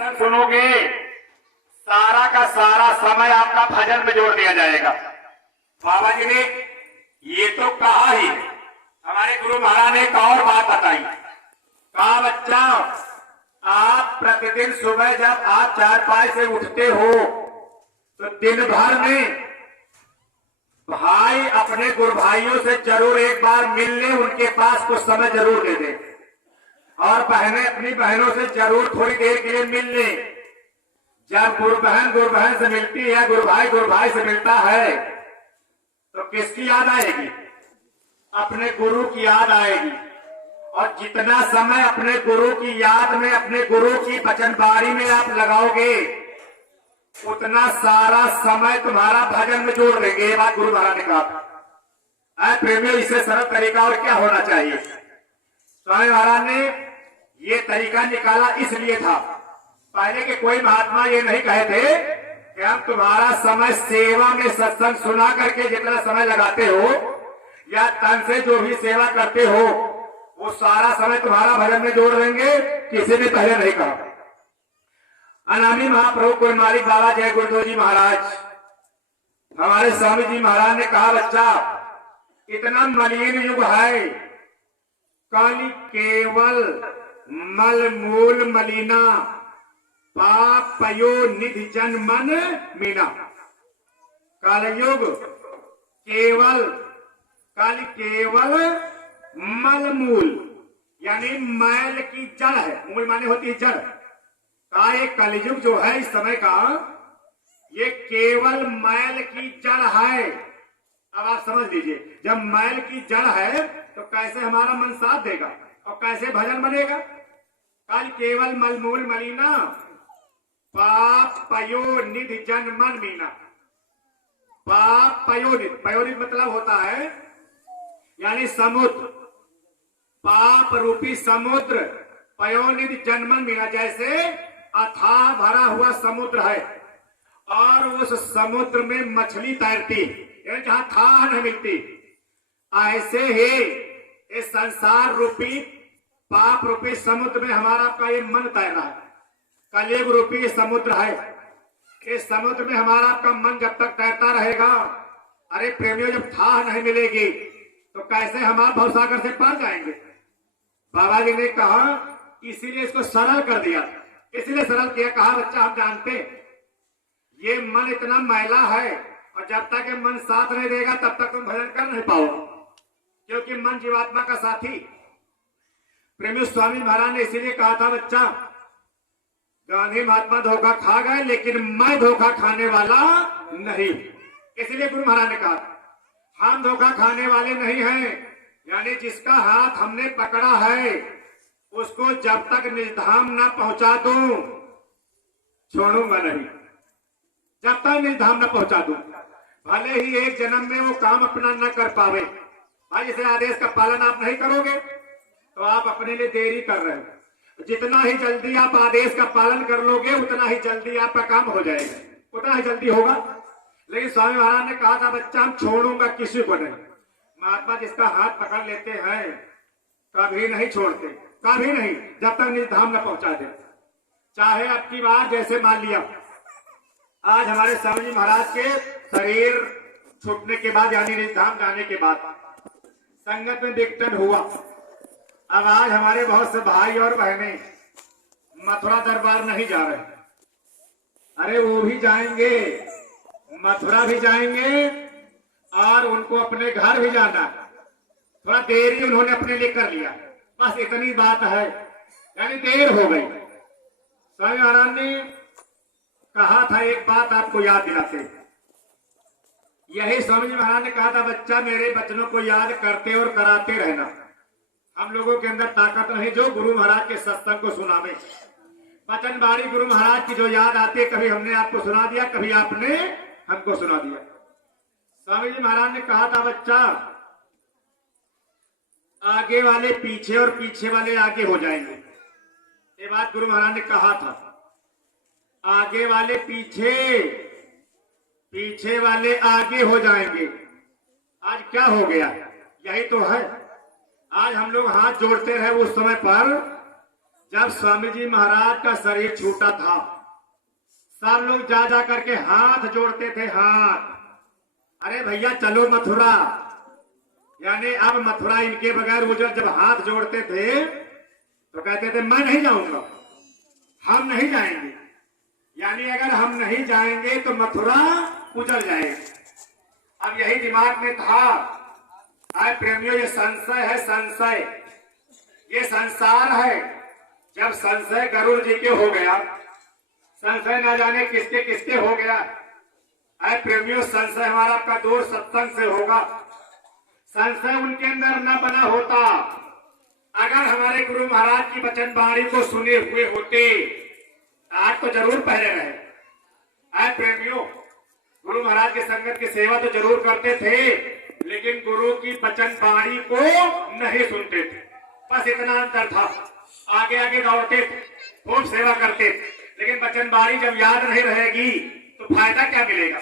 सुनोगे सारा का सारा समय आपका भजन में जोड़ दिया जाएगा। बाबा जी ने ये तो कहा ही, हमारे गुरु महाराज ने एक और बात बताई। कहा बच्चा, आप प्रतिदिन सुबह जब आप चारपाई से उठते हो तो दिन भर में भाई अपने गुरु भाइयों से जरूर एक बार मिल ले, उनके पास कुछ समय जरूर दे दे, और बहनें अपनी बहनों से जरूर थोड़ी देर के लिए मिल ले। जब गुरु बहन से मिलती है, गुरु भाई से मिलता है, तो किसकी याद आएगी? अपने गुरु की याद आएगी। और जितना समय अपने गुरु की याद में, अपने गुरु की वचनबारी में आप लगाओगे, उतना सारा समय तुम्हारा भजन में जोड़ लेंगे। ये बात गुरु महाराज ने कहा। प्रेमियों, इससे सरल तरीका और क्या होना चाहिए? स्वामी महाराज ने ये तरीका निकाला इसलिए था, पहले के कोई महात्मा ये नहीं कहे थे कि हम तुम्हारा समय सेवा में सत्संग सुना करके जितना समय लगाते हो या तन से जो भी सेवा करते हो, वो सारा समय तुम्हारा भजन में जोड़ देंगे। किसी ने पहले नहीं कहा। अनामी महाप्रभु कुलमालिक बाबा जय गुरुदेव जी महाराज, हमारे स्वामी जी महाराज ने कहा, बच्चा इतना मलिन युग है, काली केवल मल मूल मलिना, पाप पयो निधि जन मन मीना। कालयुग केवल, काली केवल मल मूल यानी मैल की जड़ है। मूल माने होती है जड़ का। एक कलयुग जो है इस समय का, ये केवल मैल की जड़ है। अब आप समझ लीजिए, जब मैल की जड़ है तो कैसे हमारा मन साथ देगा और कैसे भजन बनेगा? कल केवल मलमूल मलिना, पाप पयो निधि जन मन मीना। पाप पयोनित, पयोनित मतलब होता है यानी समुद्र, पाप रूपी समुद्र, पयोनित जन्मन मीना। जैसे अथाह भरा हुआ समुद्र है और उस समुद्र में मछली तैरती है, जहां थाह नहीं मिलती, ऐसे ही इस संसार रूपी पाप रूपी समुद्र में हमारा आपका ये मन तैर रहा है। कलयुग रूपी समुद्र है, इस समुद्र में हमारा आपका मन जब तक तैरता रहेगा, अरे प्रेमियों, जब थाह नहीं मिलेगी तो कैसे हम आप भवसागर से पार जाएंगे? बाबा जी ने कहा, इसीलिए इसको सरल कर दिया। इसीलिए सरल किया, कहा बच्चा हम जानते ये मन इतना मैला है और जब तक ये मन साथ नहीं देगा तब तक तुम भजन कर नहीं पाओ, क्योंकि मन जीवात्मा का साथी। प्रेमी स्वामी महाराज ने इसीलिए कहा था, बच्चा गांधी महात्मा धोखा खा गए लेकिन मैं धोखा खाने वाला नहीं। इसलिए गुरु महाराज ने कहा हम धोखा खाने वाले नहीं हैं, यानी जिसका हाथ हमने पकड़ा है उसको जब तक निर्धाम न पहुंचा दूं छोड़ूंगा नहीं। जब तक निर्धाम न पहुंचा दूं, भले ही एक जन्म में वो काम अपना न कर पावे। भाई, इसे आदेश का पालन आप नहीं करोगे तो आप अपने लिए देरी कर रहे हो। जितना ही जल्दी आप आदेश का पालन कर लोगे उतना ही जल्दी आपका काम हो जाएगा, उतना ही जल्दी होगा। लेकिन स्वामी महाराज ने कहा था, बच्चा हम छोड़ूंगा किसी को नहीं। महात्मा जिसका हाथ पकड़ लेते हैं कभी नहीं छोड़ते, कभी नहीं, जब तक निर्धाम न पहुंचा दे। चाहे आपकी बात जैसे मान लिया, आज हमारे स्वामी जी महाराज के शरीर छूटने के बाद यानी निर्धाम जाने के बाद संगत में विघटन हुआ। अब आज हमारे बहुत से भाई और बहनें मथुरा दरबार नहीं जा रहे, अरे वो भी जाएंगे, मथुरा भी जाएंगे और उनको अपने घर भी जाना। थोड़ा देर ही उन्होंने अपने लिए कर लिया, बस इतनी बात है, यानी देर हो गई। स्वामी महाराज ने कहा था, एक बात आपको याद दिलाते, यही स्वामी जी महाराज ने कहा था, बच्चा मेरे बचनों को याद करते और कराते रहना। हम लोगों के अंदर ताकत नहीं जो गुरु महाराज के सत्संग को सुनावे। वचनबारी गुरु महाराज की जो याद आती है, कभी हमने आपको सुना दिया, कभी आपने हमको सुना दिया। स्वामी जी महाराज ने कहा था, बच्चा आगे वाले पीछे और पीछे वाले आगे हो जाएंगे। ये बात गुरु महाराज ने कहा था। आगे वाले पीछे, पीछे वाले आगे हो जाएंगे। आज क्या हो गया? यही तो है। आज हम लोग हाथ जोड़ते रहे उस समय पर जब स्वामी जी महाराज का शरीर छूटा था, सब लोग जा जा करके हाथ जोड़ते थे, हाथ, अरे भैया चलो मथुरा। यानी अब मथुरा इनके बगैर गुजर। जब हाथ जोड़ते थे तो कहते थे मैं नहीं जाऊंगा, हम नहीं जाएंगे। यानी अगर हम नहीं जाएंगे तो मथुरा उजड़ जाएगी। अब यही दिमाग में था। आए प्रेमियों, ये संशय है, संशय, ये संसार है। जब संशय गरुड़ जी के हो गया, संशय ना जाने किसके किसके हो गया। आए प्रेमियों, संशय हमारा आपका दूर सत्संग से होगा। संशय उनके अंदर न बना होता, अगर हमारे गुरु महाराज की वचन वाणी को सुने हुए होते, आज तो जरूर पहले रहे। आए प्रेमियों, गुरु महाराज की संगत की सेवा तो जरूर करते थे, लेकिन गुरु की वचन वाणी को नहीं सुनते थे। बस इतना अंतर था। आगे आगे दौड़ते थे, खूब सेवा करते थे, लेकिन वचन वाणी जब याद नहीं रहेगी तो फायदा क्या मिलेगा।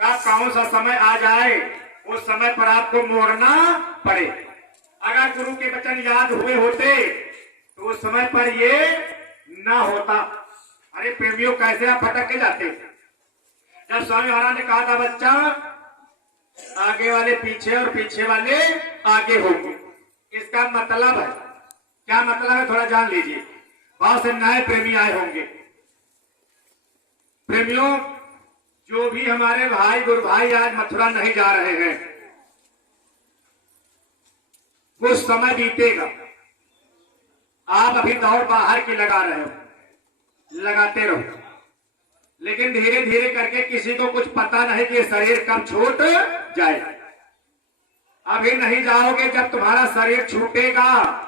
कौन सा समय आ जाए उस समय पर आपको मोड़ना पड़े। अगर गुरु के वचन याद हुए होते तो उस समय पर ये ना होता। अरे प्रेमियों, कैसे आप भटक के जाते। जब स्वामी महाराज ने कहा था बच्चा, आगे वाले पीछे और पीछे वाले आगे होंगे, इसका मतलब है क्या? मतलब है थोड़ा जान लीजिए। बहुत से नए प्रेमी आए होंगे। प्रेमियों, जो भी हमारे भाई गुरु भाई आज मथुरा नहीं जा रहे हैं, कुछ समय बीतेगा, आप अभी दौड़ बाहर की लगा रहे हो, लगाते रहो, लेकिन धीरे धीरे करके किसी को कुछ पता नहीं कि शरीर कब छूट जाए। अभी नहीं जाओगे, जब तुम्हारा शरीर छूटेगा,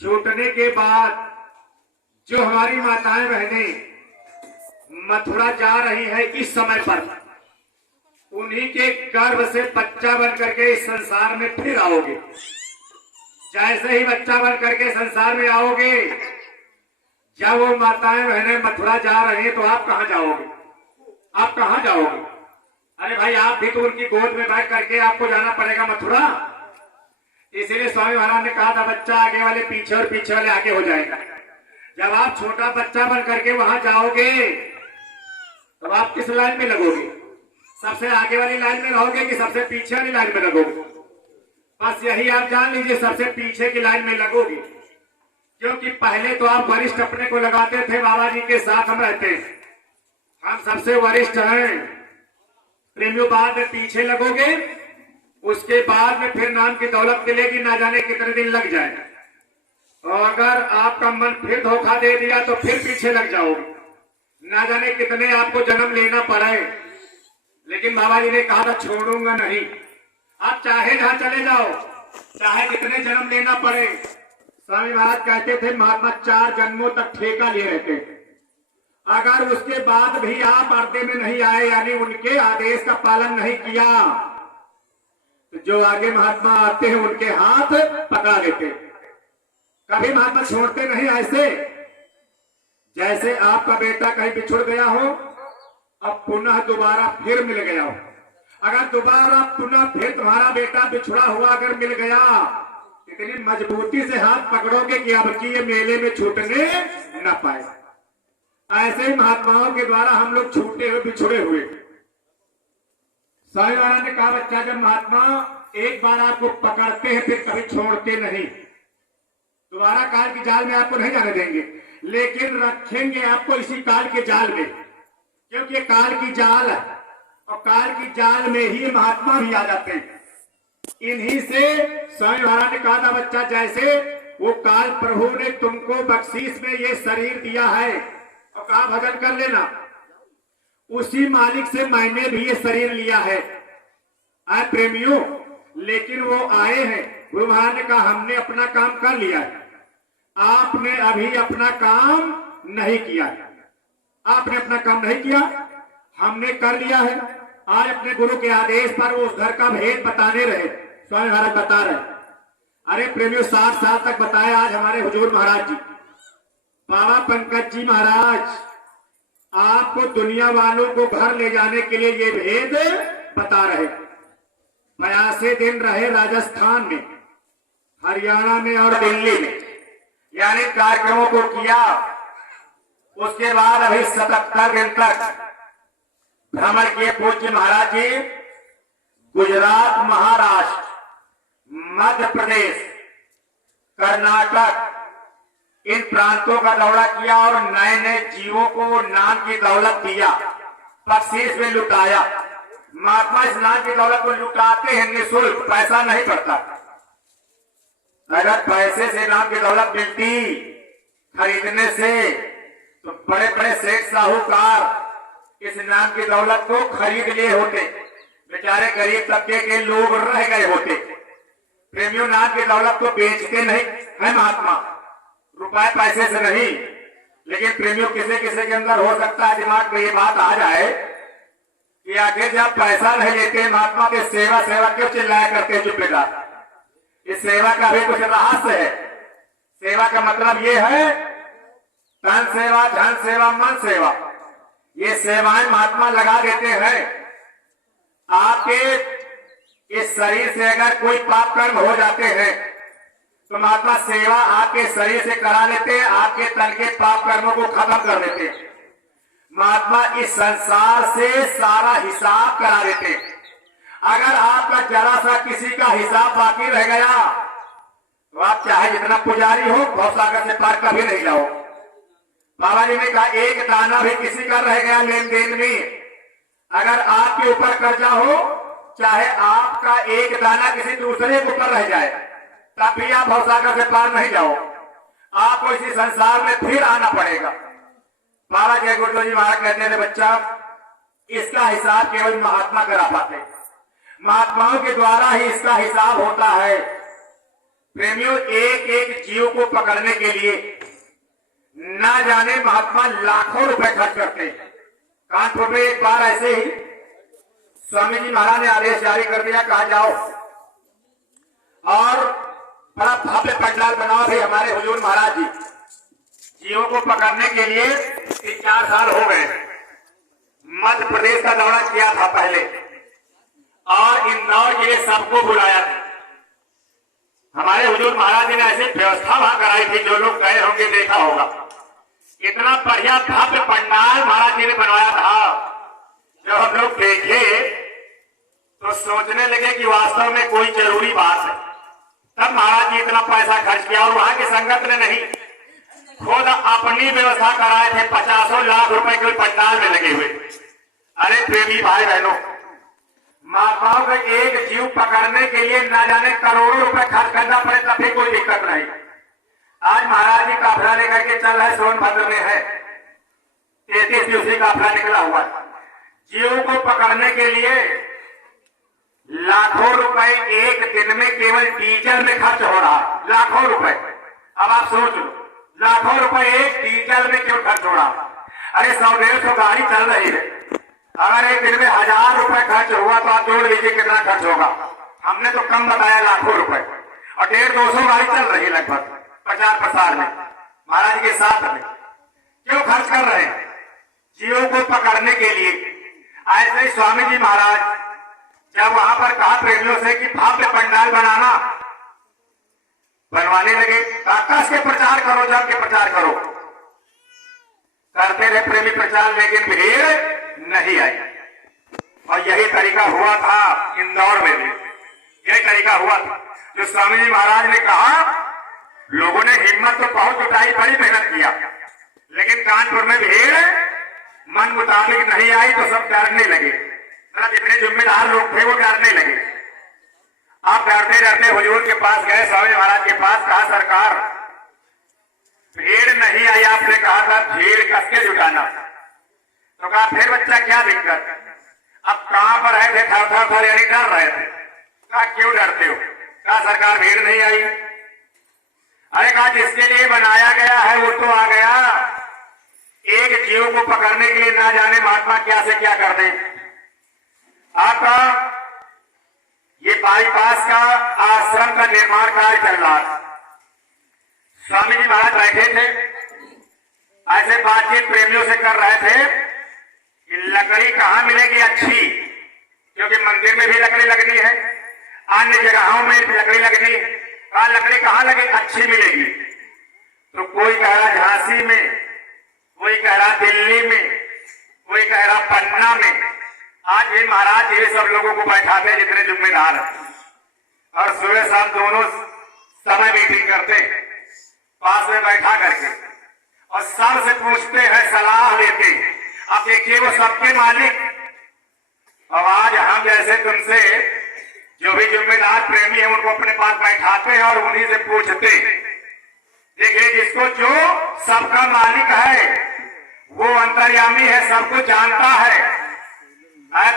छूटने के बाद जो हमारी माताएं बहनें मथुरा जा रही है इस समय पर, उन्हीं के गर्भ से बच्चा बन करके इस संसार में फिर आओगे। जैसे ही बच्चा बन करके संसार में आओगे, जब वो माताएं बहनें मथुरा जा रही हैं तो आप कहां जाओगे? आप कहां जाओगे? अरे भाई, आप भी तो उनकी गोद में बैठ करके आपको जाना पड़ेगा मथुरा। इसीलिए स्वामी महाराज ने कहा था बच्चा आगे वाले पीछे और पीछे वाले आगे हो जाएगा। जब आप छोटा बच्चा बन करके वहां जाओगे तो आप किस लाइन में लगोगे? सबसे आगे वाली लाइन में रहोगे कि सबसे पीछे वाली लाइन में लगोगे? बस यही आप जान लीजिए, सबसे पीछे की लाइन में लगोगे। क्योंकि पहले तो आप वरिष्ठ अपने को लगाते थे, बाबा जी के साथ हम रहते हैं, हम सबसे वरिष्ठ हैं। प्रेमियों, बाद में पीछे लगोगे, उसके बाद में फिर नाम की दौलत मिलेगी, ना जाने कितने दिन लग जाए। और अगर आपका मन फिर धोखा दे दिया तो फिर पीछे लग जाओगे, ना जाने कितने आपको जन्म लेना पड़े। लेकिन बाबा जी ने कहा था छोड़ूंगा नहीं। आप चाहे जहां चले जाओ, चाहे कितने जन्म लेना पड़े। स्वामी महाराज कहते थे महात्मा 4 जन्मों तक ठेका लिए रहते। अगर उसके बाद भी आप अर्धे में नहीं आए, यानी उनके आदेश का पालन नहीं किया, तो जो आगे महात्मा आते हैं उनके हाथ पकड़ा लेते। कभी महात्मा छोड़ते नहीं। ऐसे जैसे आपका बेटा कहीं बिछुड़ गया हो, अब पुनः दोबारा फिर मिल गया हो। अगर दोबारा पुनः फिर तुम्हारा बेटा बिछुड़ा हुआ अगर मिल गया, इतनी मजबूती से हाथ पकड़ोगे कि अब की ये मेले में छूटने न पाए। ऐसे ही महात्माओं के द्वारा हम लोग छूटे हुए, बिछुड़े हुए। स्वामी महाराज ने कहा बच्चा, जब महात्मा एक बार आपको पकड़ते हैं फिर कभी छोड़ते नहीं। दोबारा काल की जाल में आपको नहीं जाने देंगे, लेकिन रखेंगे आपको इसी काल के जाल में। क्योंकि काल की जाल है, और काल की जाल में ही महात्मा भी आ जाते हैं। इन्हीं से स्वामी महाराज ने कहा था बच्चा, जैसे वो काल प्रभु ने तुमको बख्शीश में ये शरीर दिया है और कहा भजन कर लेना, उसी मालिक से मैंने भी ये शरीर लिया है। आए प्रेमियों, लेकिन वो आए हैं, गुरु महाराज ने कहा हमने अपना काम कर लिया है, आपने अभी अपना काम नहीं किया। आपने अपना काम नहीं किया, हमने कर लिया है। आज अपने गुरु के आदेश पर उस घर का भेद बताने रहे, स्वामी महाराज बता रहे। अरे प्रेमियों, 60 साल तक बताया आज हमारे हुजूर महाराज जी, बाबा पंकज जी महाराज आपको दुनिया वालों को घर ले जाने के लिए ये भेद बता रहे। 82 दिन रहे राजस्थान में, हरियाणा में और दिल्ली में। यानी कार्यक्रमों को किया। उसके बाद अभी 77 दिन तक भ्रमण किए पूज्य महाराज जी। गुजरात, महाराष्ट्र, मध्य प्रदेश, कर्नाटक, इन प्रांतों का दौरा किया और नए नए जीवों को नाम की दौलत दिया, बख्शीश में लुटाया। महात्मा इस नाम की दौलत को लुटाते हैं निःशुल्क, पैसा नहीं पड़ता। अगर पैसे से नाम की दौलत मिलती खरीदने से, तो बड़े बड़े सेठ साहूकार इस नाम की दौलत को खरीद लिए होते, बेचारे गरीब तबके के लोग रह गए होते। प्रेमियों, नाम की दौलत को बेचते नहीं है महात्मा, रुपए पैसे से नहीं। लेकिन प्रेमियों, किसी किसी के अंदर हो सकता है दिमाग में ये बात आ जाए कि आखिर जब पैसा नहीं लेते महात्मा तो सेवा सेवा क्यों चिल्लाया करते हैं चुप्पेदार। इस सेवा का भी कुछ रहस्य है। सेवा का मतलब ये है तन सेवा, धन सेवा, मन सेवा। ये सेवाएं महात्मा लगा देते हैं। आपके इस शरीर से अगर कोई पाप कर्म हो जाते हैं तो महात्मा सेवा आपके शरीर से करा लेते हैं, आपके तन के पाप कर्मों को खत्म कर देते हैं। महात्मा इस संसार से सारा हिसाब करा देते हैं। अगर आपका जरा सा किसी का हिसाब बाकी रह गया तो आप चाहे जितना पुजारी हो, भवसागर से पार कभी नहीं जाओ। बाबा जी ने कहा एक दाना भी किसी का रह गया लेन देन में, अगर आपके ऊपर कर्जा हो, चाहे आपका एक दाना किसी दूसरे के ऊपर रह जाए, तब भी आप भवसागर से पार नहीं जाओ। आपको इसी संसार में फिर आना पड़ेगा। बाबा जय गुरुदेव जी महाराज कहते थे, बच्चा इसका हिसाब केवल महात्मा करा पाते, महात्माओं के द्वारा ही इसका हिसाब होता है। प्रेमियों, एक एक जीव को पकड़ने के लिए ना जाने महात्मा लाखों रुपए खर्च करते हैं। कानपुर में एक बार ऐसे ही स्वामी जी महाराज ने आदेश जारी कर दिया, कहा जाओ और बड़ा भव्य पंडाल बनाओ। भी हमारे हुजूर महाराज जी जीवों को पकड़ने के लिए 3-4 साल हो गए। मध्य प्रदेश का दौरा किया था पहले और इंदौर के लिए सबको बुलाया था। हमारे हुजूर महाराज जी ने ऐसी व्यवस्था वहां कराई थी, जो लोग गए होंगे देखा होगा। इतना बढ़िया भव्य पंडाल महाराज जी ने बनवाया था। जब हम लोग देखे तो सोचने लगे कि वास्तव में कोई जरूरी बात है। तब महाराज जी इतना पैसा खर्च किया और वहां की संगत ने नहीं, खुद अपनी व्यवस्था कराए थे। 50 लाख रुपए के पंडाल में लगे हुए। अरे प्रेमी भाई बहनों, महात्माओं का एक जीव पकड़ने के लिए न जाने करोड़ों रुपए खर्च करना पड़े तब भी कोई दिक्कत नहीं। आज महाराज जी काफिला लेकर के चल रहे, सोनभद्र में है, 33 दिवसीय काफिला निकला हुआ। जीवों को पकड़ने के लिए लाखों रुपए एक दिन में केवल डीजल में खर्च हो रहा, लाखों रुपए। अब आप सोच लो, लाखों रुपए एक डीजल में क्यों खर्च हो रहा। अरे 100-150 गाड़ी चल रही है, अगर एक दिन में 1000 रुपए खर्च हुआ तो आप जोड़ लीजिए कितना खर्च होगा। हमने तो कम बताया, लाखों रुपए, और 150-200 गाड़ी चल रही है लगभग प्रचार प्रसार में महाराज के साथ में। क्यों खर्च कर रहे हैं? जीवों को पकड़ने के लिए। ऐसे ही स्वामी जी महाराज जब वहां पर कहा प्रेमियों से कि भव्य पंडाल बनाना, बनवाने लगे। कस के प्रचार करो, जम के प्रचार करो। करते रहे प्रेमी प्रचार, लेकिन भीड़ नहीं आई। और यही तरीका हुआ था इंदौर में भी, यही तरीका हुआ था। जो स्वामी जी महाराज ने कहा, लोगों ने हिम्मत तो बहुत जुटाई, बड़ी मेहनत किया, लेकिन कानपुर में भीड़ मन मुताबिक नहीं आई तो सब डरने लगे। जितने जिम्मेदार लोग थे वो डरने लगे। आप डरते डरते हुजूर के पास गए, स्वामी महाराज के पास, कहा सरकार भीड़ नहीं आई, आपने कहा था भीड़ कस के जुटाना। तो कहा फिर बच्चा क्या दिक्कत? अब कहां पर रहे थे? थर यानी डर रहे थे। कहा क्यों डरते हो? कहा सरकार भीड़ नहीं आई। अरे कहा जिसके लिए बनाया गया है वो तो आ गया। एक जीव को पकड़ने के लिए ना जाने महात्मा क्या से क्या कर दें। आपका ये बाईपास का आश्रम का निर्माण कार्य चल रहा था। स्वामी जी महाराज बैठे थे, ऐसे बातचीत प्रेमियों से कर रहे थे कि लकड़ी कहाँ मिलेगी अच्छी, क्योंकि मंदिर में भी लकड़ी लगनी है, अन्य जगहों में भी लकड़ी लगनी है। कहा लकड़ी कहाँ लगे अच्छी मिलेगी? तो कोई कह रहा झांसी में, कोई कह रहा दिल्ली में, कोई कह रहा पन्ना में। आज भी महाराज ये सब लोगों को बैठाते जितने जिम्मेदार हैं, और सुबह शाम दोनों समय मीटिंग करते पास में बैठा करके, और सबसे पूछते हैं, सलाह लेते हैं। अब देखिए वो सबके मालिक। अब आज हम जैसे तुमसे जो भी जिम्मेदार प्रेमी है उनको अपने पास बैठाते हैं और उन्हीं से पूछते। देखिए जिसको जो सबका मालिक है वो अंतर्यामी है, सबको जानता है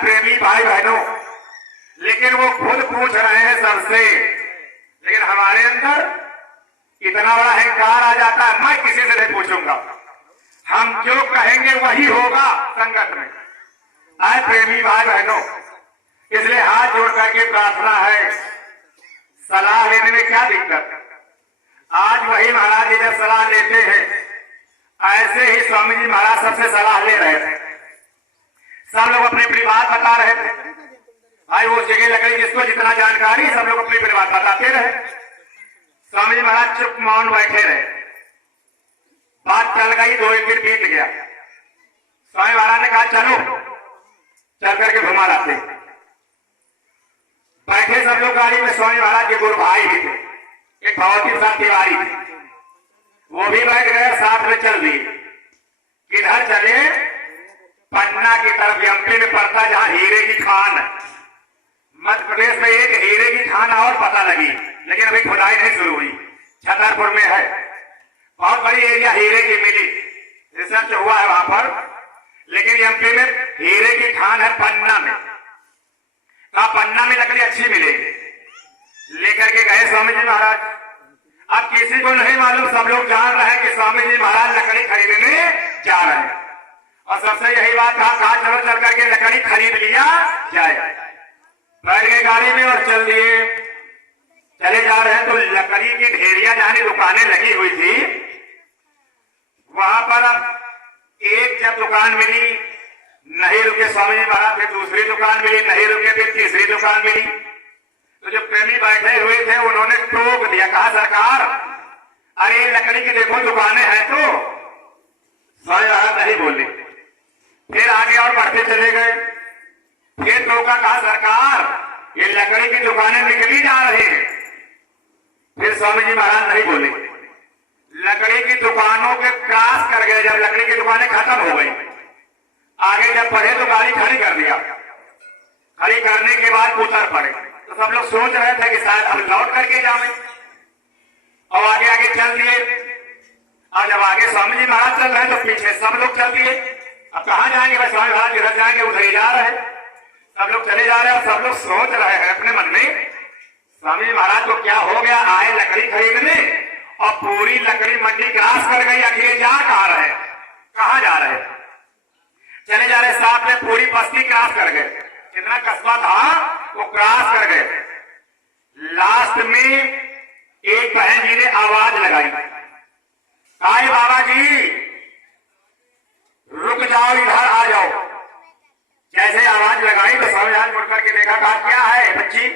प्रेमी भाई बहनों, लेकिन वो खुद पूछ रहे हैं सबसे। लेकिन हमारे अंदर इतना बड़ा अहंकार आ जाता है, मैं किसी से नहीं पूछूंगा, हम जो कहेंगे वही होगा संगत में। आए प्रेमी भाई बहनों, इसलिए हाथ जोड़ करके प्रार्थना है, सलाह लेने में क्या दिक्कत। आज वही महाराज जी जब सलाह लेते हैं, ऐसे ही स्वामी जी महाराज सबसे सलाह ले रहे थे। सब लोग अपनी अपनी बात बता रहे थे। भाई वो जगह लकड़ी जिसको जितना जानकारी, सब लोग अपनी अपनी बात बताते रहे। स्वामी जी महाराज चुप मौन बैठे रहे। बात चल गई, 2 एक दिन बीत गया। स्वामी महाराज ने कहा चलो चल करके घुमा लाते। बैठे सब लोग गाड़ी में। स्वामी महाराज के गुरु भाई भी थे, एक भगवती प्रसाद तिवारी थे, वो भी बैठ गए, साथ में चल दिए। किधर चले? पन्ना की तरफ, एमपी में पड़ता जहां हीरे की खान। मध्य प्रदेश में एक हीरे की खान और पता लगी, लेकिन अभी खुदाई नहीं शुरू हुई। छतरपुर में है, बहुत बड़ी एरिया हीरे की मिली, रिसर्च हुआ है वहां पर। लेकिन एमपी में हीरे की खान है पन्ना में। कहा पन्ना में लकड़ी अच्छी मिलेगी। लेकर के गए स्वामी जी महाराज। अब किसी को नहीं मालूम, सब लोग जान रहे हैं कि स्वामी जी महाराज लकड़ी खरीदने जा रहे हैं, और सबसे यही बात कहा चलो चल करके लकड़ी खरीद लिया जाए। बैठ गए गाड़ी में और चल दिए। चले जा रहे हैं तो लकड़ी की ढेरियां जहां दुकानें लगी हुई थी, वहां पर अब एक जब दुकान मिली, नहीं रुके स्वामी जी महाराज, फिर दूसरी दुकान मिली, नहीं रुके, फिर तीसरी दुकान मिली। तो जो प्रेमी बैठे हुए थे उन्होंने टोक दिया, कहा सरकार अरे लकड़ी की देखो दुकानें हैं। तो स्वामी महाराज नहीं बोले। फिर आगे और बढ़ते चले गए। फिर टोका, कहा सरकार ये लकड़ी की दुकानें निकली जा रही हैं। फिर स्वामी जी महाराज नहीं बोले। लकड़ी की दुकानों के क्रॉस कर गए। जब लकड़ी की दुकानें खत्म हो गई, आगे जब बढ़े तो गाड़ी खड़ी कर दिया। खड़ी करने के बाद उतर पड़े। तो सब लोग सोच रहे थे कि शायद अब लौट करके जाए, और आगे आगे चल दिए। और जब आगे स्वामी जी महाराज चल रहे हैं तो पीछे सब लोग चल दिए। अब कहां जाएंगे? भाई स्वामी महाराज जिधर जाएंगे उधर ही जा रहे हैं। सब लोग चले जा रहे हैं, और सब लोग सोच रहे हैं अपने मन में, स्वामी जी महाराज को क्या हो गया, आए लकड़ी खरीदने और पूरी लकड़ी मंडी क्रॉस कर गई। आखिर जा कहां रहे, कहां जा रहे? चले जा रहे, साथ में पूरी बस्ती क्रॉस कर गए। कितना कस्बा था वो क्रॉस कर गए। लास्ट में एक बहन जी ने आवाज लगाई, आए बाबा जी रुक जाओ, इधर आ जाओ। जैसे आवाज लगाई तो स्वामी महाराज मुड़ करके देखा, कहा क्या है बच्ची?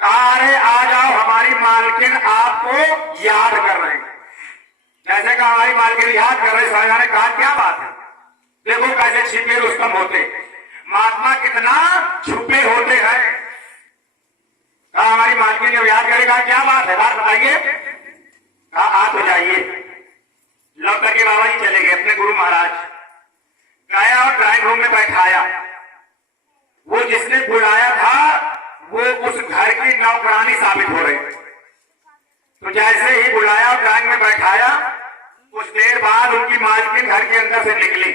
कहा अरे आ जाओ, हमारी मालकिन आपको याद कर रहे हैं। जैसे कहा हमारी मालकिन याद कर रहे, स्वामी महाराज ने कहा क्या बात है? देखो कैसे छिपे रुस्तम होते, महात्मा कितना छुपे होते हैं। कहा हमारी मालकिन जब याद करेगा, क्या बात है, बात बताइए। कहा आ तो जाइए। लौट करके बाबा जी चले गए अपने गुरु महाराज। गया और ड्राइंग रूम में बैठाया। वो जिसने बुलाया था वो उस घर की नौकरानी साबित हो रही। तो जैसे ही बुलाया और ड्राइंग में बैठाया, कुछ देर बाद उनकी मालकिन घर के अंदर से निकली,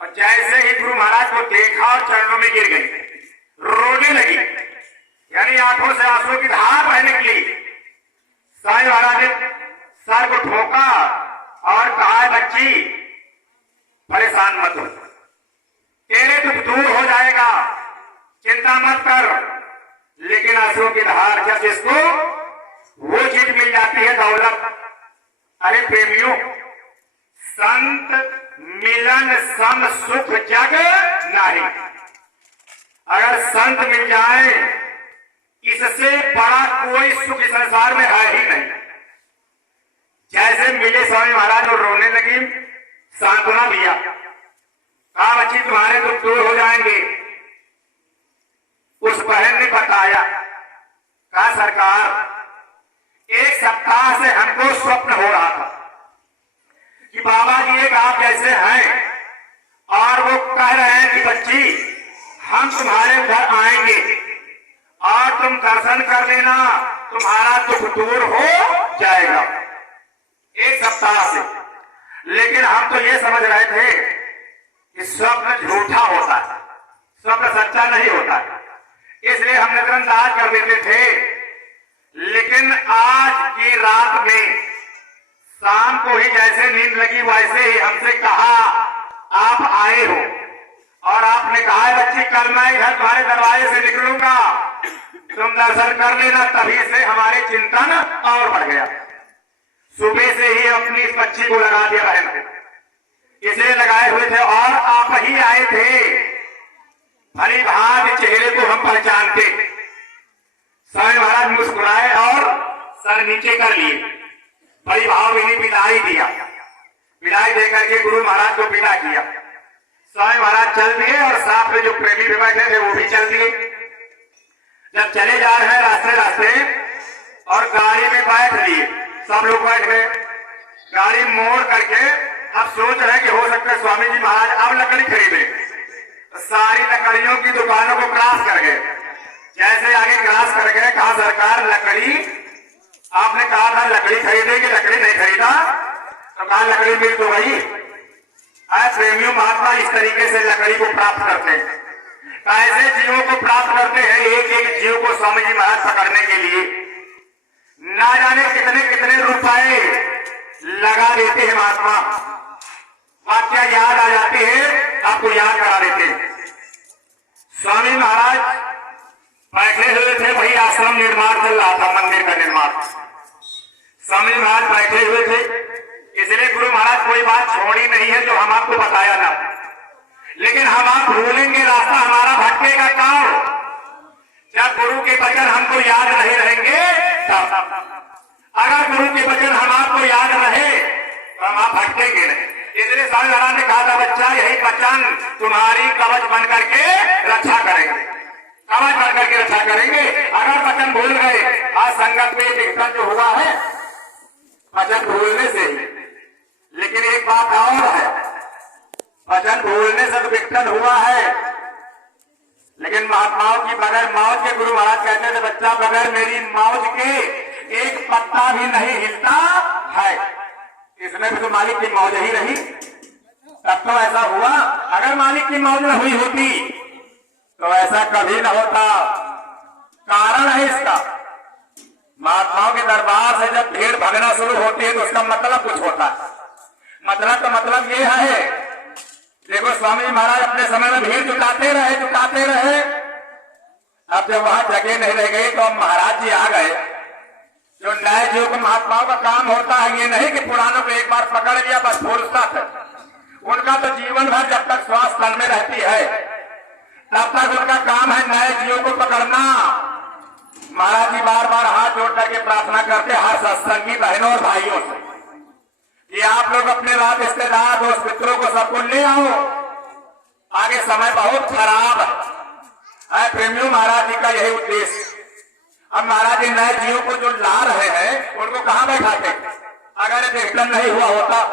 और जैसे ही गुरु महाराज को देखा और चरणों में गिर गई, रोने लगी, यानी आंखों से आंसू की धार बहने निकली। स्वामी महाराज ने सर को ठोका और कहा बच्ची परेशान मत हो, तेरे दुख दूर हो जाएगा, चिंता मत कर। लेकिन आंसुओं की धार जब जिसको वो चीज मिल जाती है दौलत। अरे प्रेमियों, संत मिलन सम सुख जग नहीं। अगर संत मिल जाए, इससे बड़ा कोई सुख इस संसार में है ही नहीं। जैसे मिले स्वामी महाराज और रोने लगी, सांत्वना दिया, कहा बच्ची तुम्हारे दुख दूर हो जाएंगे। उस बहन ने बताया, कहा सरकार 1 सप्ताह से हमको स्वप्न हो रहा था कि बाबा जी एक आप जैसे हैं और वो कह रहे हैं कि बच्ची हम तुम्हारे घर आएंगे और तुम दर्शन कर लेना, तुम्हारा दुख दूर हो जाएगा। 1 सप्ताह से। लेकिन हम तो ये समझ रहे थे कि स्वप्न झूठा होता है, स्वप्न सच्चा नहीं होता है, इसलिए हम नजरअंदाज कर देते थे। लेकिन आज की रात में शाम को ही जैसे नींद लगी वैसे ही हमसे कहा आप आए हो और आपने कहा है बच्ची कल मैं घर तुम्हारे दरवाजे से निकलूंगा, तुम दर्शन कर लेना। तभी से हमारे चिंतन और बढ़ गया। सुबह से ही अपनी इस बच्ची को लगा दिया बहन को, इसलिए लगाए हुए थे और आप ही आए थे। भली भाग चेहरे को हम पहचानते। स्वामी महाराज मुस्कुराए और सर नीचे कर लिए, बड़ी भावभीनी विदाई दिया। विदाई देकर के गुरु महाराज को विदा किया। स्वामी महाराज चल दिए और साथ में जो प्रेमी भी बैठे थे वो भी चल दिए। जब चले जा रहे हैं रास्ते रास्ते और गाड़ी में बैठ लिए, सब लोग बैठ गए। गाड़ी मोड़ करके अब सोच रहे कि हो सकता है स्वामी जी महाराज अब लकड़ी खरीदे। सारी लकड़ियों की दुकानों को क्रॉस कर गए। जैसे आगे क्रॉस कर गए, कहा सरकार लकड़ी आपने कहा था लकड़ी खरीदेगी, लकड़ी नहीं खरीदा। तो कहा लकड़ी मिल तो वही। प्रेमियों महात्मा इस तरीके से लकड़ी को प्राप्त करते हैं, ऐसे जीवों को प्राप्त करते हैं। एक एक जीव को स्वामी जी महाराज पकड़ने के लिए ना जाने कितने कितने रुपए लगा देते हैं महात्मा। वाक्य याद आ जाते हैं, आपको याद करा देते हैं। स्वामी महाराज बैठे हुए थे, वही आश्रम निर्माण चल रहा था, मंदिर का निर्माण। स्वामी महाराज बैठे हुए थे, इसलिए गुरु महाराज कोई बात छोड़ी नहीं है जो हम आपको बताया ना। लेकिन हम आप भूलेंगे, रास्ता हमारा भटकेगा कब? जब गुरु के वचन हमको याद नहीं रहेंगे तब। अगर गुरु के वचन हम आपको याद रहे तो हम आप भटकेंगे नहीं। इसलिए स्वामी महाराज ने कहा था बच्चा यही वचन तुम्हारी कवच बन करके रक्षा करेंगे, कवच बन करके रक्षा करेंगे। अगर वचन भूल गए, आज संगत में दिक्कत जो हुआ है वचन भूलने से ही। लेकिन एक बात और है, वचन भूलने से तो विघटन हुआ है, लेकिन महात्माओं की बगैर मौज के गुरु महाराज कहते थे बच्चा बगैर मेरी मौज के एक पत्ता भी नहीं हिलता है। इसमें भी तो मालिक की मौज ही रही, तब तो ऐसा हुआ। अगर मालिक की मौज न हुई होती तो ऐसा कभी न होता। कारण है इसका, महात्माओं के दरबार से जब भीड़ भगना शुरू होती है तो उसका मतलब कुछ होता है। मतलब का मतलब ये है, देखो स्वामी महाराज अपने समय में भीड़ जुटाते रहे। अब जब वहां जगह नहीं रह गई तो अब महाराज जी आ गए। जो नए जीव को महात्माओं का काम होता है ये नहीं कि पुरानों को एक बार पकड़ लिया बस फुर्सत है। उनका तो जीवन भर जब तक श्वास तन में रहती है तब तक उनका काम है नए जीवों को पकड़ना। महाराज जी बार बार हाथ जोड़ करके प्रार्थना करते हर सत्संगी बहनों और भाइयों से कि आप लोग अपने रात रिश्तेदार दोस्त मित्रों को सबको ले आओ, आगे समय बहुत खराब है। प्रेमियों महाराज जी का यही उद्देश्य। अब महाराज जी नए जीवों को जो ला रहे हैं उनको कहाँ बैठाते? अगर रिटर्न नहीं हुआ होता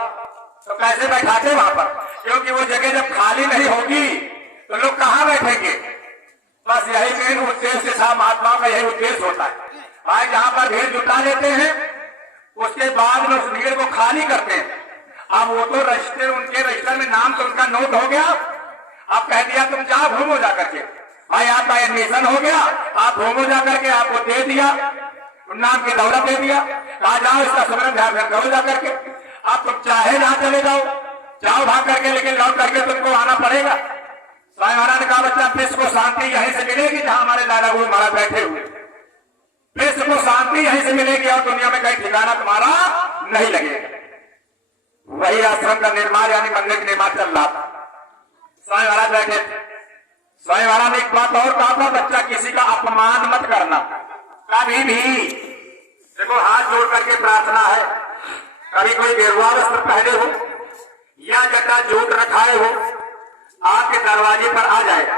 तो कैसे बैठाते वहां पर? क्योंकि वो जगह जब खाली नहीं होगी तो लोग कहाँ बैठेंगे? बस यही मेन उद्देश्य था, महात्माओं का यही उद्देश्य होता है। भाई जहाँ पर भीड़ जुटा लेते हैं उसके बाद में उस भीड़ को खाली करते हैं। अब वो तो रजिस्टर, उनके रजिस्टर में नाम तो उनका नोट हो गया। अब कह दिया तुम जाओ घूमो जा करके, भाई आपका एडमिशन हो गया, आप घूमो जा करके, आपको दे दिया, नाम की दौलत दे दिया, कहा जाओ इसका समरण ध्यान करो जा करके। आप तुम चाहे जहां चले जाओ भाग करके, लेकिन लौट करके तुमको आना पड़ेगा। स्वामी महाराज ने कहा बच्चा विश्व को शांति यहीं से मिलेगी जहां हमारे दादा गुरु महाराज बैठे हुए। विश्व को शांति यहीं से मिलेगी और दुनिया में कहीं ठिकाना तुम्हारा नहीं लगेगा। वही आश्रम का निर्माण यानी मंदिर का निर्माण चल रहा था। स्वामी महाराज बैठे थे। स्वामी महाराज ने एक बात और कहा था, बच्चा किसी का अपमान मत करना कभी भी। देखो हाथ जोड़ करके प्रार्थना है, कभी कोई गेरुआ वस्त्र पहने हो या जटा जूट रखाए हो, आपके दरवाजे पर आ जाएगा।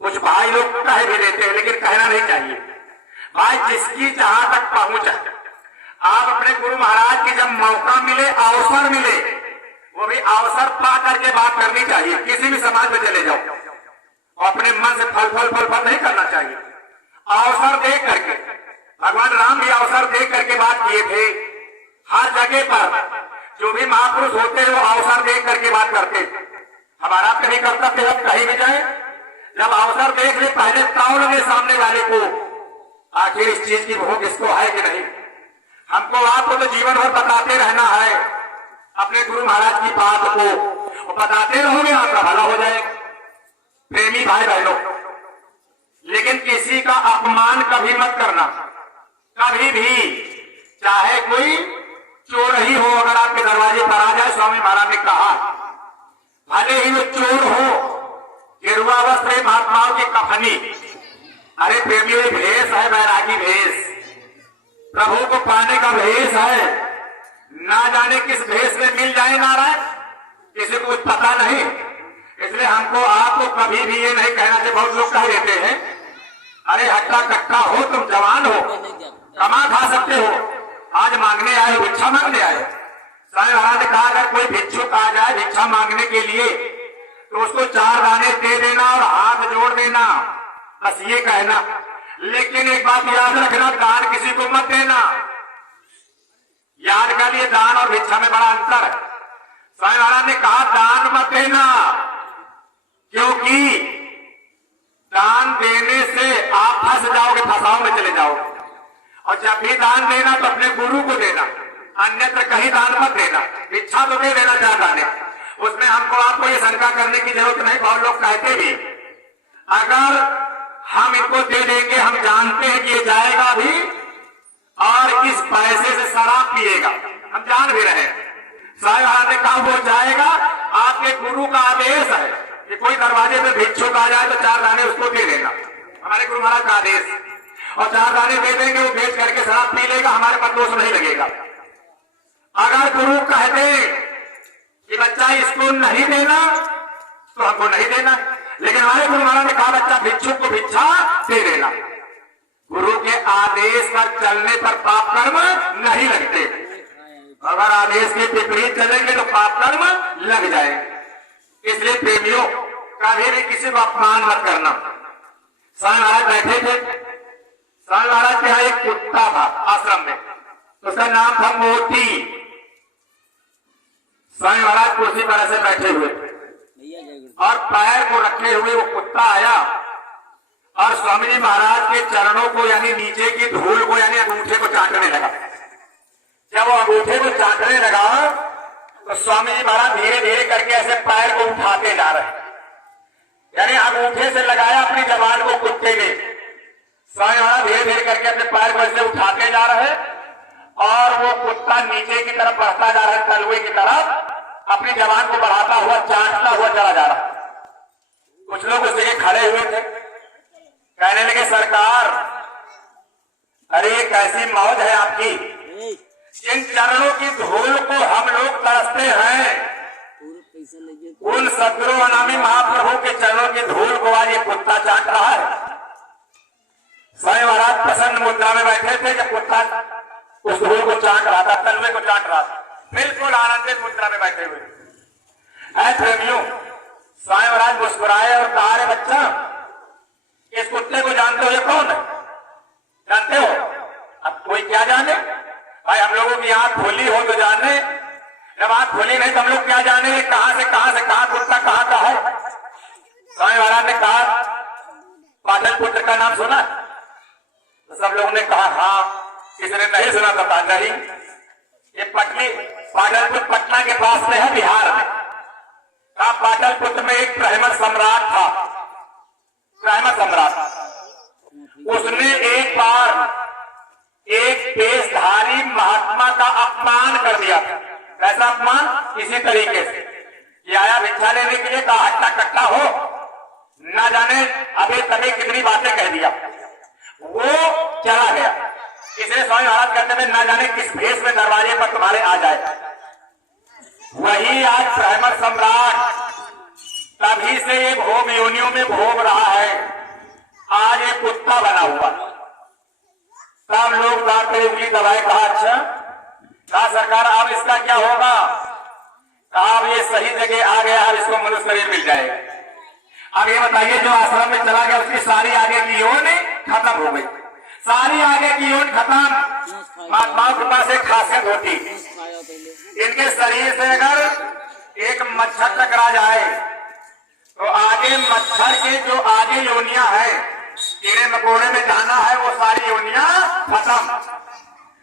कुछ भाई लोग कह भी देते हैं, लेकिन कहना नहीं चाहिए। भाई जिसकी जहां तक पहुंच है, आप अपने गुरु महाराज की जब मौका मिले, अवसर मिले, वो भी अवसर पा करके बात करनी चाहिए। किसी भी समाज में चले जाओ, अपने मन से फल नहीं करना चाहिए। अवसर देख करके, भगवान राम भी अवसर देख करके बात किए थे। हर जगह पर जो भी महापुरुष होते हैं वो अवसर देख करके बात करते। हमारा कभी कर्तव्य है, कहीं भी जाए जब अवसर देख ले, पहले ताव लगे सामने वाले को, आखिर इस चीज की भूख इसको है कि नहीं। हमको आपको तो जीवन भर बताते रहना है अपने गुरु महाराज की बात को, बताते रहोगे आपका भला हो जाएगा। प्रेमी भाई बहनों, लेकिन किसी का अपमान कभी मत करना, कभी भी। चाहे कोई चोर ही हो, अगर आपके दरवाजे पर आ जाए, स्वामी महाराज ने कहा, भले ही वो चोर हो, गेरुआ वस्त्र महात्माओं की कफनी, अरे प्रेमी भेष है, बैरागी भेष, प्रभु को पाने का भेष है। ना जाने किस भेष में मिल जाए नारायण, किसी को कुछ पता नहीं। इसलिए हमको आपको कभी भी ये नहीं कहना चाहिए। बहुत लोग कह देते हैं, अरे हट्टा कट्टा हो, तुम जवान हो, कमा खा सकते हो, आज मांगने आए, भिक्षा मांगने आए। स्वामी महाराज ने कहा, अगर कोई भिक्षुक आ जाए भिक्षा मांगने के लिए तो उसको 4 दाने दे देना और हाथ जोड़ देना, बस ये कहना। लेकिन एक बात याद रखना, दान किसी को मत देना। याद कर लिए, दान और भिक्षा में बड़ा अंतर है। स्वामी महाराज ने कहा, दान मत देना, क्योंकि दान देने से आप फंस जाओगे, फंसाओ में चले जाओगे। और जब भी दान देना तो अपने गुरु को देना, अन्यत्र कहीं दान मत देना। भिक्षा तो दे देना 4 दाने, उसमें हमको आपको ये शंका करने की जरूरत नहीं। बहुत लोग कहते भी, अगर हम इनको दे देंगे, हम जानते हैं कि ये जाएगा भी और इस पैसे से शराब पिएगा, हम जान भी रहे हैं। स्वामी महाराज ने कहा, वो जाएगा, आपके गुरु का आदेश है कि कोई दरवाजे पे भिक्षुक आ जाए तो 4 दाने उसको दे देना, हमारे गुरु महाराज का आदेश। और 4 दाने दे देंगे, वो बेच करके शराब पी लेगा, हमारे पर दोष नहीं लगेगा। अगर गुरु कह दे कि बच्चा इसको नहीं देना तो हमको नहीं देना, लेकिन हमारे गुरु महाराज ने कहा, बच्चा भिक्षुक को भिक्षा दे देना। गुरु के आदेश पर चलने पर पाप कर्म नहीं लगते, अगर आदेश के विपरीत चलेंगे तो पाप कर्म लग जाएंगे। इसलिए प्रेमियों, कभी भी किसी को अपमान मत करना। स्वामी महाराज बैठे थे, स्वामी महाराज के यहाँ एक कुत्ता था आश्रम में, उसका नाम था मोती। स्वामी महाराज कुर्सी पर ऐसे बैठे हुए और पैर को रखे हुए वो कुत्ता आया और स्वामी जी महाराज के चरणों को, यानी नीचे की धूल को, यानी अंगूठे को चाटने लगा। जब वो अंगूठे को चाटने लगा तो स्वामी जी महाराज धीरे धीरे करके ऐसे पैर को उठाते जा रहे, यानी अंगूठे से लगाया अपनी जबान को कुत्ते ने। स्वामी महाराज धीरे धीरे करके अपने पैर को ऐसे उठाते जा रहे और वो कुत्ता नीचे की तरफ बढ़ता जा रहा है, तलवे की तरफ अपनी जबान को बढ़ाता हुआ, चाटता हुआ चला जा रहा। कुछ लोग उस जगह खड़े हुए थे, कहने लगे, सरकार, अरे कैसी मौज है आपकी, इन चरणों की धूल को हम लोग तरसते हैं, उन सदगुरु अनामी महाप्रभु के चरणों की धूल को आज ये कुत्ता चाट रहा है। स्वामी महाराज प्रसन्न मुद्रा में बैठे थे जब कुत्ता उस धूल को चाट रहा था, तलवे को चाट रहा था, बिल्कुल आनंदित मुद्रा में बैठे हुए। ऐ प्रेमियों, स्वामी महाराज मुस्कुराए और कहा, अरे बच्चा, इस कुत्ते को जानते हो, ये कौन है? जानते हो? अब कोई क्या जाने भाई, हम लोगों की आंख खोली हो तो जाने, जब आंख खोली नहीं तो हम लोग क्या जाने ये कहां से कहां कुत्ता कहां का है। स्वामी महाराज ने कहा, पाटलिपुत्र का नाम सुना? तो सब लोगों ने कहा, हाँ। किसी ने नहीं सुना तो कहा, नहीं, ये पाटलिपुत्र पटना के पास में है, बिहार में। कहा, पाटलिपुत्र में एक ब्राह्मण सम्राट था, ब्राह्मण सम्राट। उसने एक बार एक देशधारी महात्मा का अपमान कर दिया था। कैसा अपमान? इसी तरीके से कि आया भिक्षा लेने के लिए, कहा हट्टा कट्टा हो, न जाने अभी तभी कितनी बातें कह दिया। वो चला गया, इसलिए स्वामी महाराज कहते थे न जाने किस भेष में दरवाजे पर तुम्हारे आ जाए। वही आज ब्राह्मण सम्राट तभी से ये भोग योनियों में भोग रहा है। आज एक कुत्ता बना हुआ, सब लोग जाते उंगली दबाए, कहा अच्छा, कहा सरकार अब इसका क्या होगा, कहा अब ये सही जगह आ गया, अब इसको मनुष्य शरीर मिल जाएगा। अब ये बताइए जो आश्रम में चला गया उसकी सारी आगे की योन खत्म हो गई, सारी आगे की योन खत्म। महात्माओं के पास एक खासियत होती, इनके शरीर से अगर एक मच्छर टकरा जाए तो आगे मच्छर के जो आगे योनियां है, कीड़े मकोड़े में जाना है, वो सारी योनियां खत्म,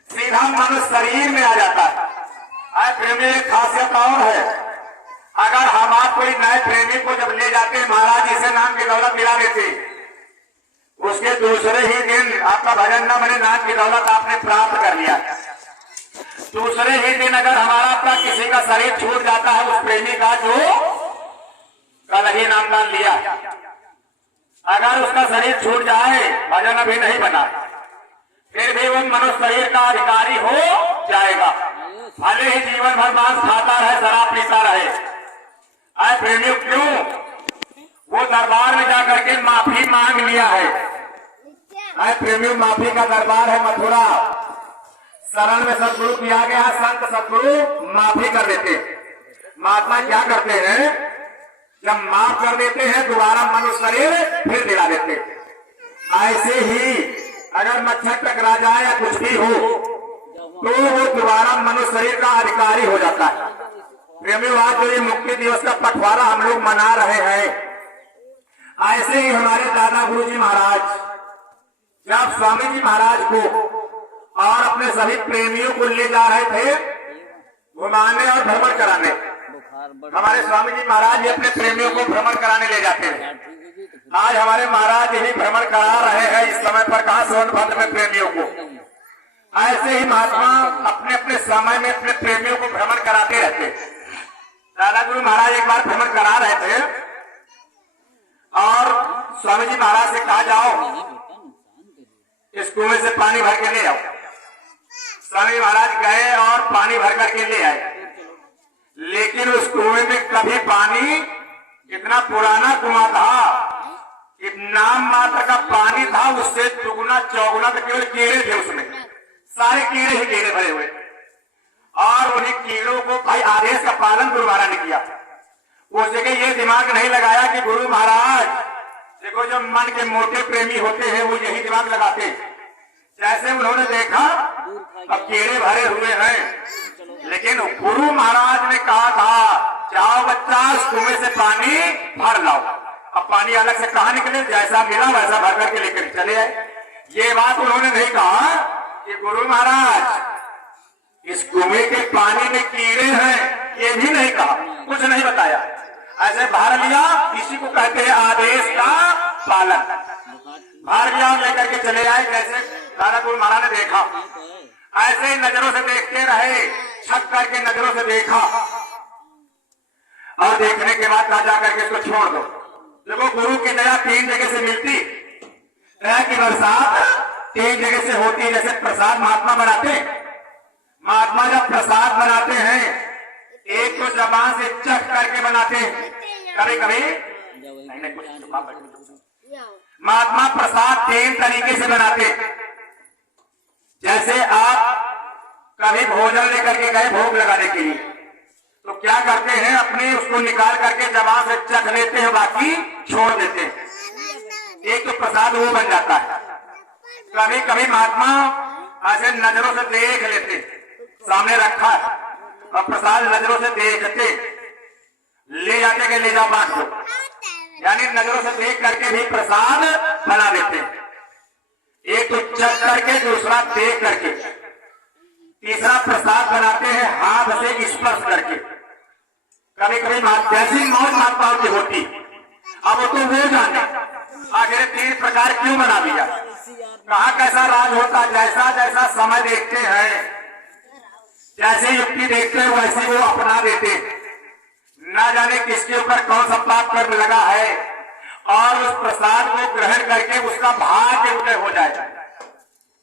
सीधा मनुष्य शरीर में आ जाता है। प्रेमी एक खासियत और है, अगर हम आप कोई नए प्रेमी को जब ले जाते हैं महाराज इसे नाम की दौलत मिला देते, उसके दूसरे ही दिन आपका भजन न बने, नाम की दौलत आपने प्राप्त कर लिया। दूसरे ही दिन अगर हमारा अपना किसी का शरीर छूट जाता है उस प्रेमी का जो कल ही नामदान लिया, अगर उसका शरीर छूट जाए, भजन अभी नहीं बना, फिर भी वो मनुष्य शरीर का अधिकारी हो जाएगा, भले ही जीवन भर मांस खाता रहे, शराब पीता रहे। आए प्रेमियों क्यों? वो दरबार में जाकर के माफी मांग लिया है। आए प्रेमियों माफी का दरबार है मथुरा, शरण में सदगुरु किया गया, संत सदगुरु माफी कर देते। महात्मा क्या करते हैं, जब माफ कर देते हैं दोबारा मनुष्य शरीर फिर दिला देते। ऐसे ही अगर मच्छर टकरा जाए या कुछ भी हो तो वो दोबारा मनुष्य शरीर का अधिकारी हो जाता है। प्रेमियों आज जो ये मुक्ति दिवस का पखवाड़ा हम लोग मना रहे हैं, ऐसे ही हमारे दादा गुरुजी महाराज जब स्वामी जी महाराज को और अपने सभी प्रेमियों को ले जा रहे थे घुमाने और भ्रमण कराने, हमारे स्वामी जी महाराज ये अपने प्रेमियों को भ्रमण कराने ले जाते हैं। आज हमारे महाराज यही भ्रमण करा रहे हैं इस समय पर, कहा सोनभद्र में प्रेमियों को। ऐसे ही महात्मा अपने अपने समय में अपने प्रेमियों को भ्रमण कराते रहते। दादा गुरु महाराज एक बार भ्रमण करा रहे थे और स्वामी जी महाराज से कहा जाओ इस कुएं से पानी भर के ले आओ। स्वामी महाराज गए और पानी भर करके ले आए, लेकिन उस कुएं में कभी पानी, इतना पुराना कुआं था, नाम मात्र का पानी था, उससे दुगुना चौगुना तो केवल कीड़े थे उसमें, सारे कीड़े ही कीड़े भरे हुए। और उन्हीं कीड़ों को भाई आदेश का पालन गुरु महाराज ने किया। उस जगह ये दिमाग नहीं लगाया कि गुरु महाराज देखो जो मन के मोटे प्रेमी होते हैं वो यही दिमाग लगाते हैं। जैसे उन्होंने देखा अब कीड़े भरे हुए हैं, लेकिन गुरु महाराज ने कहा था जाओ बच्चा उस कुएं से पानी भर लाओ। अब पानी अलग से कहा निकले, जैसा मिला वैसा भर करके लेकर चले आए। ये बात उन्होंने नहीं कहा कि गुरु महाराज इस कुएं के पानी में कीड़े हैं, ये भी नहीं कहा, कुछ नहीं बताया, ऐसे भर लिया। इसी को कहते हैं आदेश का पालन। भर लिया और लेकर के चले आए। जैसे दादा गुरु महाराज ने देखा, ऐसे ही नजरों से देखते रहे, छक करके नजरों से देखा और देखने के बाद कहा जाकर के इसको छोड़ दो। देखो गुरु की दया 3 जगह से मिलती, दया की बरसात 3 जगह से होती है। जैसे प्रसाद महात्मा बनाते, महात्मा जब प्रसाद बनाते हैं एक तो जबान से चख करके बनाते हैं, कभी कभी नहीं कुछ महात्मा प्रसाद 3 तरीके से बनाते। जैसे आप कभी भोजन लेकर के गए भोग लगाने के लिए, तो क्या करते हैं, अपने उसको निकाल करके जबान से चख लेते हैं, बाकी छोड़ देते हैं। एक तो प्रसाद वो बन जाता है। कभी कभी महात्मा ऐसे नजरों से देख लेते, सामने रखा है और प्रसाद नजरों से देखते ले जाते के ले जाओ बांट दो, यानी नजरों से देख करके भी प्रसाद बना देते। एक तो चख करके, दूसरा देख करके, तीसरा प्रसाद बनाते हैं हाथ से स्पर्श करके। कभी कभी जैसी मौज महात्माओं की होती, अब तो वो जाने आखिर 3 प्रकार क्यों बना दिया, कहाँ कैसा राज होता। जैसा जैसा समय देखते हैं, जैसे युक्ति देखते हैं वैसे वो अपना देते। न जाने किसके ऊपर कौन सा पाप कर्म लगा है और उस प्रसाद को ग्रहण करके उसका भाग्य उदय हो जाए।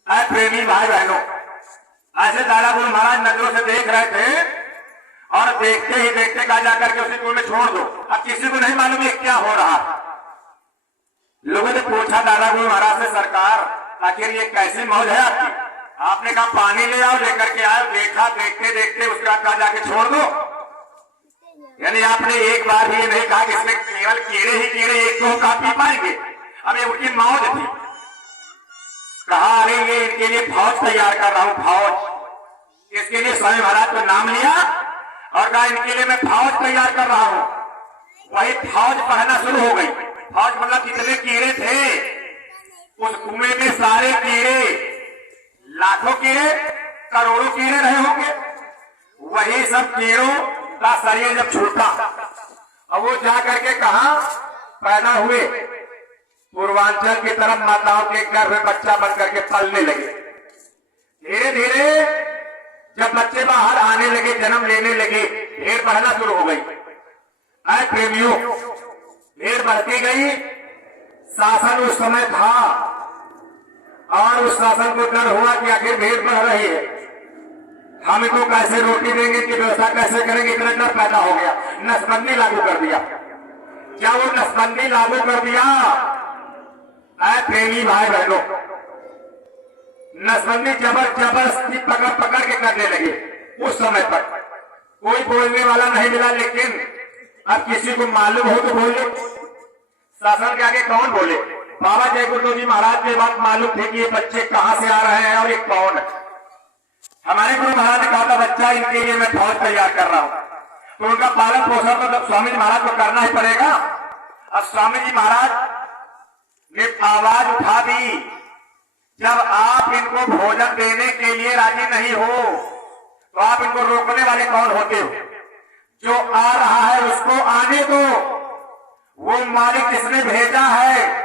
अरे प्रेमी भाई बहनों, ऐसे दादा गुरु महाराज नजरों से देख रहे थे और देखते ही देखते कहा जाकर के उसी कुएं में छोड़ दो। अब किसी को नहीं मालूम ये क्या हो रहा। लोगों ने पूछा दादा गुरु महाराज से, सरकार आखिर ये कैसी मौज है आपकी? आपने कहा पानी ले आओ, लेकर के आओ। देखा, देखते देखते उसके बाद कहा जाके छोड़ दो। यानी आपने एक बार भी ये नहीं कहा कि इसमें केवल कीड़े ही कीड़े एक दो का पी पाएंगे। अब ये उनकी मौज थी। कहा अरे ये इनके लिए फौज तैयार कर रहा हूं, फौज। इसके लिए स्वामी महाराज को नाम लिया और कहा इनके लिए मैं फौज तैयार कर रहा हूं। वही फौज पढ़ना शुरू हो गई। फौज मतलब कितने कीड़े थे उस कुएं में, सारे कीड़े, लाखों कीड़े, करोड़ों कीड़े रहे होंगे। वही सब कीड़ों का शरीर जब छूटा और वो जा करके कहा पैदा हुए, पूर्वांचल की तरफ माताओं के गर्भ में बच्चा बन करके पलने लगे। धीरे धीरे जब बच्चे बाहर आने लगे, जन्म लेने लगे, भेड़ बढ़ना शुरू हो गई। अरे प्रेमियों, भेड़ बढ़ती गई। शासन उस समय था और उस शासन को डर हुआ कि आखिर भेड़ बढ़ रही है, हम इनको कैसे रोटी देंगे, की व्यवस्था कैसे करेंगे। इतना डर पैदा हो गया, नसबंदी लागू कर दिया। क्या वो नसबंदी लागू कर दिया? ऐ प्रेमी भाई बहनों, नसबंदी जबरदस्ती पकड़ पकड़ के करने लगे। उस समय पर कोई बोलने वाला नहीं मिला, लेकिन अब किसी को मालूम हो तो बोले। शासन के आगे कौन बोले? बाबा जय गुरुदेव जी महाराज के बात मालूम थे कि ये बच्चे कहां से आ रहे हैं और ये कौन है। हमारे गुरु महाराज ने कहा था बच्चा इनके लिए मैं फौज तैयार कर रहा हूं, तो उनका पालन पोषण तो स्वामी जी महाराज को करना ही पड़ेगा। अब स्वामी जी महाराज ने आवाज उठा दी, जब आप इनको भोजन देने के लिए राजी नहीं हो तो आप इनको रोकने वाले कौन होते हो? जो आ रहा है उसको आने दो। वो मालिक जिसने भेजा है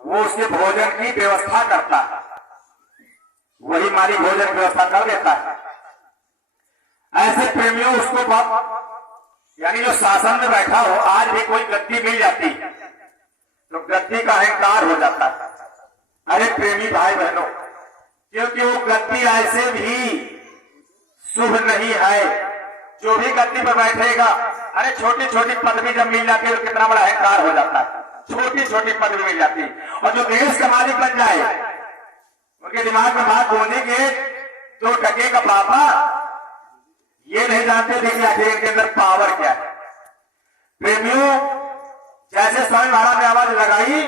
वो उसके भोजन की व्यवस्था करता है, वही मालिक भोजन की व्यवस्था कर देता है। ऐसे प्रेमियों उसको बहुत, यानी जो शासन में बैठा हो, आज भी कोई गद्दी मिल जाती तो गद्दी का अहंकार हो जाता है। अरे प्रेमी भाई बहनों, क्योंकि वो गद्दी ऐसे भी शुभ नहीं है। जो भी गद्दी पर बैठेगा, अरे छोटी छोटी पदवी जब मिल जाती है तो कितना बड़ा अहंकार हो जाता है। छोटी छोटी पदवी मिल जाती है, और जो देश का मालिक बन जाए उनके दिमाग में बात होने के 2 टके का पापा ये नहीं जानते थे कि आखिर इनके अंदर पावर क्या है। प्रेमियों, जैसे स्वामी महाराज ने आवाज लगाई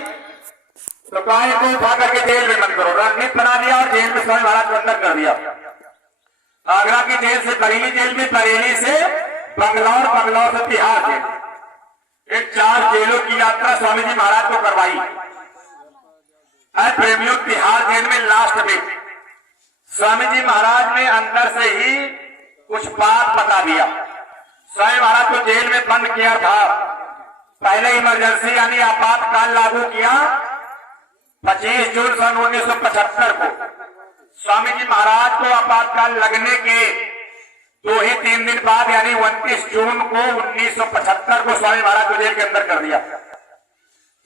तो गाय को उठा करके जेल में बंद करो, रणनीति बना दिया और जेल में स्वामी महाराज को अंदर कर दिया। आगरा की जेल से बरेली जेल में, बरेली से बंगलौर, बंगलौर से बिहार जेल, इन 4 जेलों की यात्रा स्वामी जी महाराज को करवाई। प्रेमियों, बिहार जेल में लास्ट में स्वामी जी महाराज ने अंदर से ही कुछ बात बता दिया। स्वामी महाराज को जेल में बंद किया था, पहले इमरजेंसी यानी आपातकाल लागू किया 25 जून सन 1975 को। स्वामी जी महाराज को आपातकाल लगने के 2 ही 3 दिन बाद यानी 29 जून को 1975 को स्वामी महाराज को जेल के अंदर कर दिया।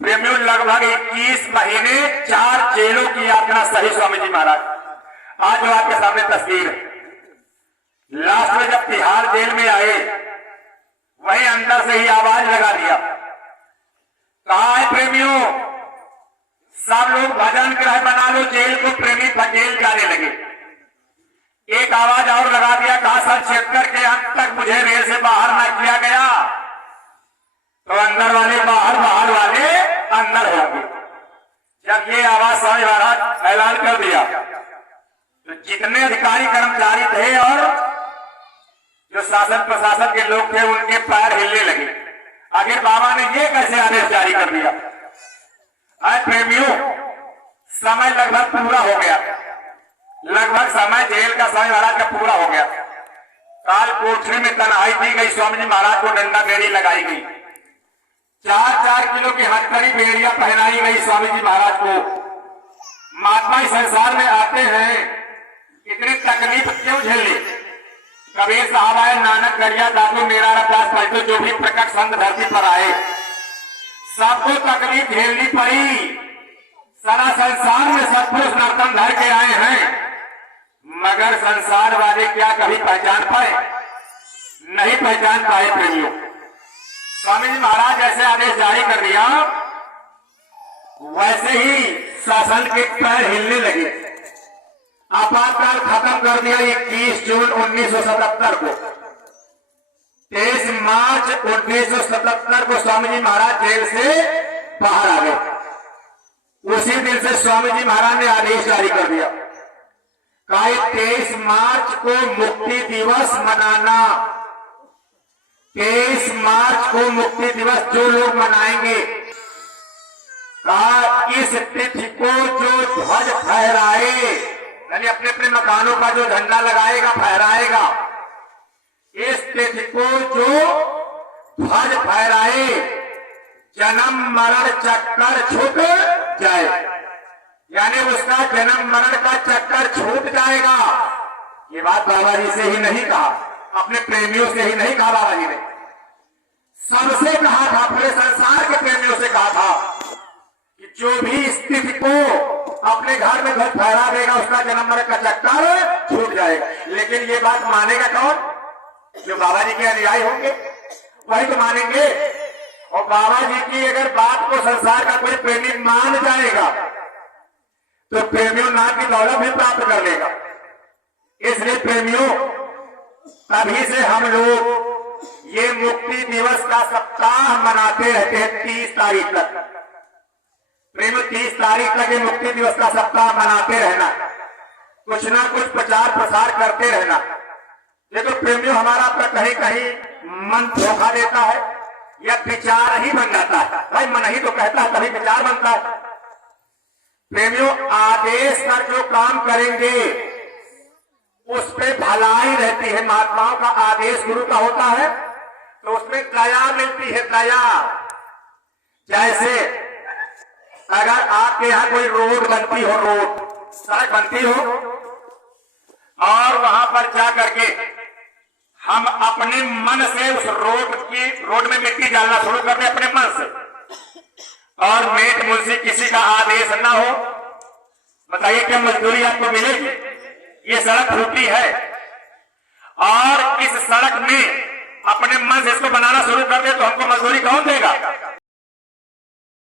प्रेमियों, लगभग 21 महीने 4 जेलों की यात्रा सही स्वामी जी महाराज। आज जो आपके सामने तस्वीर है, लास्ट में जब तिहाड़ जेल में आए, वही अंदर से ही आवाज लगा दिया, कहा है प्रेमियों सब लोग भजन ग्रह बना लो, जेल को प्रेमी जेल जाने लगे। एक आवाज और लगा दिया, कहा सन 76 के अंत तक मुझे रेल से बाहर न किया गया तो अंदर वाले बाहर, बाहर वाले अंदर होंगे। जब ये आवाज स्वामी महाराज ऐलान कर दिया तो जितने अधिकारी कर्मचारी थे और जो शासन प्रशासन के लोग थे उनके पैर हिलने लगे। आखिर बाबा ने ये कैसे आदेश जारी कर दिया? आज प्रेमियों, समय लगभग पूरा हो गया, लगभग समय जेल का स्वामी महाराज का पूरा हो गया। काल कोठरी में तन्हाई दी गई, स्वामी जी महाराज को डंडा बेड़ी लगाई गई, 4-4 किलो की हथकड़ी बेड़ियां पहनाई गई स्वामी जी महाराज को। महात्मा इस संसार में आते हैं, इतनी तकलीफ क्यों झेली? कबीर साहब आए, नानक गरिया दादू मेरा रदास पैसे, जो भी प्रकट संत धरती पर आए सबको तकलीफ झेलनी पड़ी, सारा संसार में सत्पुरुष नर्तन धर के आए हैं, मगर संसार वाले क्या कभी पहचान पाए? नहीं पहचान पाए प्रेमियों। स्वामी जी महाराज जैसे आदेश जारी कर दिया, वैसे ही शासन के पैर हिलने लगे। आपातकाल खत्म कर दिया 21 जून 1977 को। 23 मार्च 1977 को स्वामी जी महाराज जेल से बाहर आ गए। उसी दिन से स्वामी जी महाराज ने आदेश जारी कर दिया, कहा 23 मार्च को मुक्ति दिवस मनाना। 23 मार्च को मुक्ति दिवस जो लोग मनाएंगे, कहा इस तिथि को जो ध्वज फहराए, यानी अपने अपने मकानों का जो झंडा लगाएगा फहराएगा, इस तिथि को जो ध्वज फहराए जन्म मरण चक्कर छूट जाए, यानी उसका जन्म मरण का चक्कर छूट जाएगा। ये बात बाबा जी से ही नहीं कहा, अपने प्रेमियों से ही नहीं कहा, बाबा जी ने सबसे कहा था, पूरे संसार के प्रेमियों से कहा था कि जो भी इस तिथि को अपने घर में ध्वज फहरा देगा उसका जन्म मरण का चक्कर छूट जाएगा। लेकिन ये बात मानेगा कौन? जो बाबा जी के अनुयायी होंगे वही तो मानेंगे। और बाबा जी की अगर बात को संसार का कोई प्रेमी मान जाएगा तो प्रेमियों नाम की दौलत भी प्राप्त कर लेगा। इसलिए प्रेमियों, तभी से हम लोग ये मुक्ति दिवस का सप्ताह मनाते रहते हैं 30 तारीख तक। प्रेमियों, 30 तारीख तक ये मुक्ति दिवस का सप्ताह मनाते रहना, कुछ ना कुछ प्रचार प्रसार करते रहना। देखो प्रेमियों, हमारा अपना कहीं कहीं मन धोखा देता है या विचार ही बन जाता है। भाई मन ही तो कहता है, तभी विचार बनता है। प्रेमियों, आदेश कर जो काम करेंगे उस पे भलाई रहती है। महात्माओं का आदेश गुरु का होता है तो उसमें दया मिलती है, दया। जैसे अगर आपके यहाँ कोई रोड बनती हो, रोड सड़क बनती हो, और वहां पर जा करके हम अपने मन से उस रोड में मिट्टी डालना शुरू कर दें अपने मन से, और मेट मुंशी किसी का आदेश न हो, बताइए क्या मजदूरी आपको मिलेगी? ये सड़क टूटी है और इस सड़क में अपने मन से इसको बनाना शुरू कर दे तो हमको मजदूरी कौन देगा?